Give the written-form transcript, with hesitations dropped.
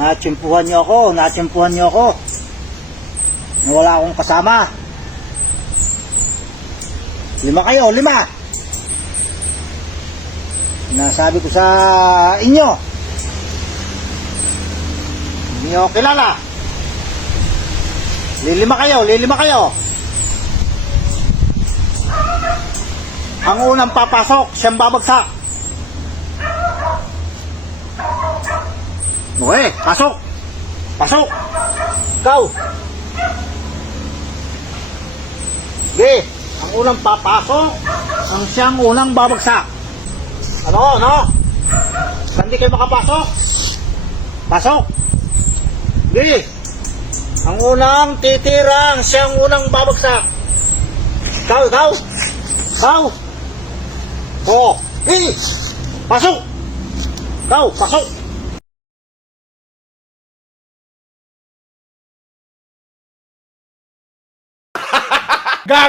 Natsimpuhan niyo ako. Na wala akong kasama. 5 kayo, 5. Nasabi ko sa inyo. Hindi niyo ako kilala. Lilima kayo. Ang unang papasok, siyang babagsak. Okay, pasok. Ikaw. Okay, ang unang papasok, ang siyang unang babagsak. Ano? Hindi kayo makapasok? Pasok. Okay. Ang unang titirang, siyang unang babagsak. Ikaw. Oo. Okay. Pasok. Ikaw, pasok. Gago!